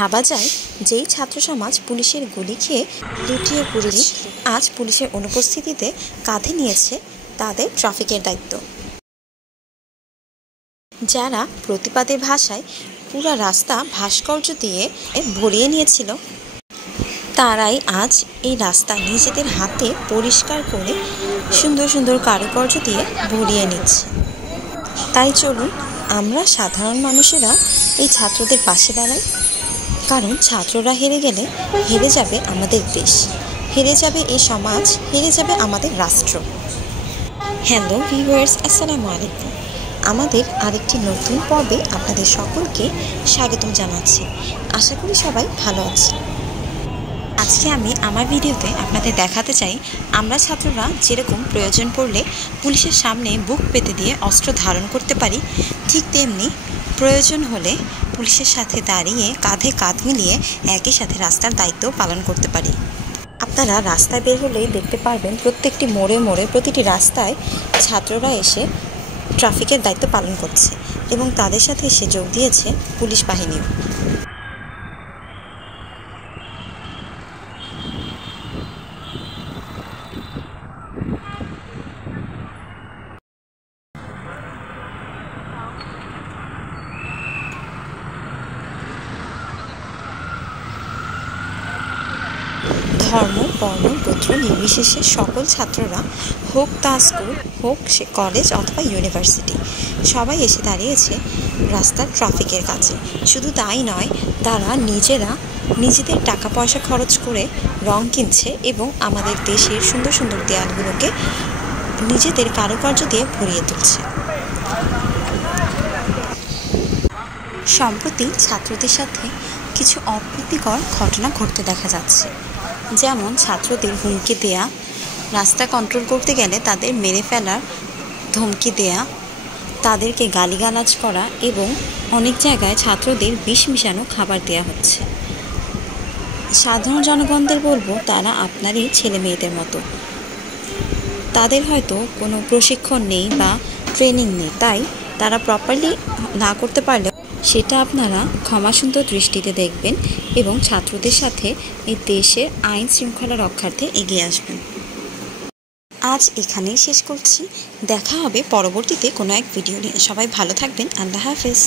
ভাবা যায় যেই ছাত্র সমাজ পুলিশের গুলি খেয়ে লুটিয়ে পুড়িয়ে আজ পুলিশের অনুপস্থিতিতে কাঁধে নিয়েছে তাদের ট্রাফিকের দায়িত্ব। যারা প্রতিবাদের ভাষায় পুরো রাস্তা ভাস্কর্য দিয়ে ভরিয়ে নিয়েছিল, তারাই আজ এই রাস্তা নিজেদের হাতে পরিষ্কার করে সুন্দর সুন্দর কারুকার্য দিয়ে ভরিয়ে নিচ্ছে। তাই চলুন আমরা সাধারণ মানুষেরা এই ছাত্রদের পাশে দাঁড়াই, কারণ ছাত্ররা হেরে গেলে হেরে যাবে আমাদের দেশ, হেরে যাবে এই সমাজ, হেরে যাবে আমাদের রাষ্ট্র। হ্যালো ভিউয়ার্স, আসসালামু আলাইকুম। আমাদের আরেকটি নতুন পর্বে আপনাদের সকলকে স্বাগতম জানাচ্ছি। আশা করি সবাই ভালো আছে। আজকে আমি আমার ভিডিওতে আপনাদের দেখাতে চাই আমরা ছাত্ররা যেরকম প্রয়োজন পড়লে পুলিশের সামনে বুক পেতে দিয়ে অস্ত্র ধারণ করতে পারি, ঠিক তেমনি প্রয়োজন হলে পুলিশের সাথে দাঁড়িয়ে কাঁধে কাঁধ মিলিয়ে একই সাথে রাস্তার দায়িত্ব পালন করতে পারি। আপনারা রাস্তায় বের হলেই দেখতে পারবেন প্রত্যেকটি মোড়ে মোড়ে প্রতিটি রাস্তায় ছাত্ররা এসে ট্রাফিকের দায়িত্ব পালন করছে এবং তাদের সাথে এসে যোগ দিয়েছে পুলিশ বাহিনীও। ধর্ম, বর্ণ, গোত্র নির্বিশেষে সকল ছাত্ররা, হোক তা স্কুল, হোক সে কলেজ অথবা ইউনিভার্সিটি, সবাই এসে দাঁড়িয়েছে রাস্তার ট্রাফিকের কাছে। শুধু তাই নয়, তারা নিজেদের টাকা পয়সা খরচ করে রং কিনছে এবং আমাদের দেশের সুন্দর সুন্দর দেয়ালগুলোকে নিজেদের কারুকার্য দিয়ে ভরিয়ে তুলছে। সম্প্রতি ছাত্রদের সাথে কিছু অপ্রীতিকর ঘটনা ঘটতে দেখা যাচ্ছে, যেমন ছাত্রদের হুমকি দেয়া, রাস্তা কন্ট্রোল করতে গেলে তাদের মেরে ফেলার ধমকি দেয়া, তাদেরকে গালিগালাজ করা এবং অনেক জায়গায় ছাত্রদের বিষ মিশানো খাবার দেয়া হচ্ছে। সাধারণ জনগণদের বলবো, তারা আপনারই ছেলে মেয়েদের মতো, তাদের হয়তো কোনো প্রশিক্ষণ নেই বা ট্রেনিং নেই, তাই তারা প্রপারলি না করতে পারলে সেটা আপনারা ক্ষমাসুন্দর দৃষ্টিতে দেখবেন এবং ছাত্রদের সাথে এই দেশের আইন শৃঙ্খলা রক্ষার্থে এগিয়ে আসবেন। আজ এখানেই শেষ করছি, দেখা হবে পরবর্তীতে কোনো এক ভিডিও নিয়ে। সবাই ভালো থাকবেন। আল্লাহ হাফেজ।